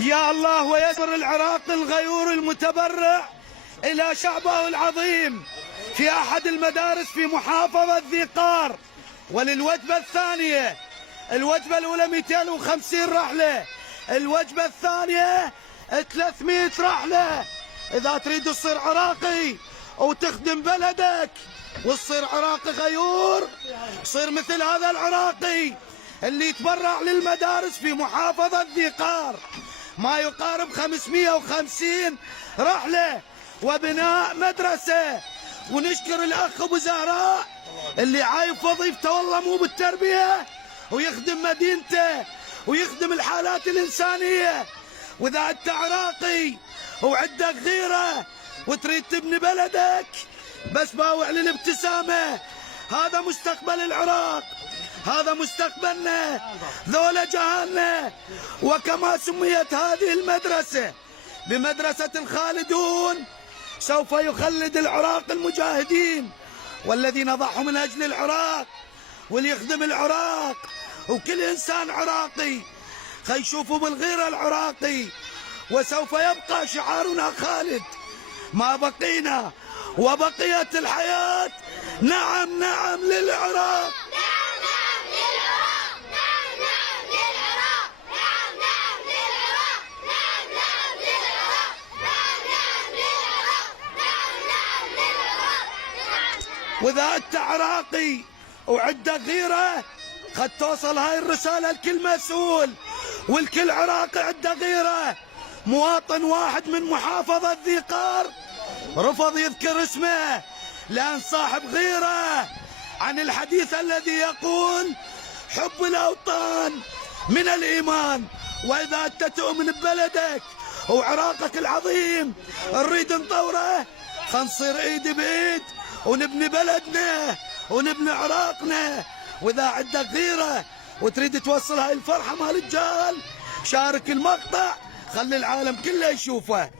يا الله ويسر العراق الغيور المتبرع إلى شعبه العظيم في أحد المدارس في محافظة ذي قار. وللوجبة الثانية، الوجبة الأولى 250 رحلة، الوجبة الثانية 300 رحلة. إذا تريد تصير عراقي وتخدم بلدك وتصير عراقي غيور، صير مثل هذا العراقي اللي يتبرع للمدارس في محافظة ذي قار، ما يقارب 550 رحلة وبناء مدرسة. ونشكر الأخ أبو زهراء اللي عايف وظيفته والله مو بالتربية، ويخدم مدينته ويخدم الحالات الإنسانية. وإذا أنت عراقي وعندك غيرة وتريد تبني بلدك، بس باوع للابتسامة. هذا مستقبل العراق، هذا مستقبلنا، ذولا جهالنا. وكما سميت هذه المدرسة بمدرسة الخالدون، سوف يخلد العراق المجاهدين والذين ضحوا من أجل العراق وليخدم العراق. وكل إنسان عراقي خيشوفوا بالغيرة العراقي. وسوف يبقى شعارنا خالد ما بقينا وبقيت الحياة. نعم نعم للعراق. وإذا أنت عراقي وعندك غيرة، قد توصل هاي الرسالة لكل مسؤول والكل عراقي عنده غيرة. مواطن واحد من محافظة ذي قار رفض يذكر اسمه لأن صاحب غيرة عن الحديث الذي يقول حب الأوطان من الإيمان. وإذا أنت تؤمن ببلدك وعراقك العظيم نريد نطوره، خنصير ايد بايد ونبني بلدنا ونبني عراقنا. واذا عندك غيره وتريد توصل هاي الفرحه مال الجال، شارك المقطع خلي العالم كله يشوفه.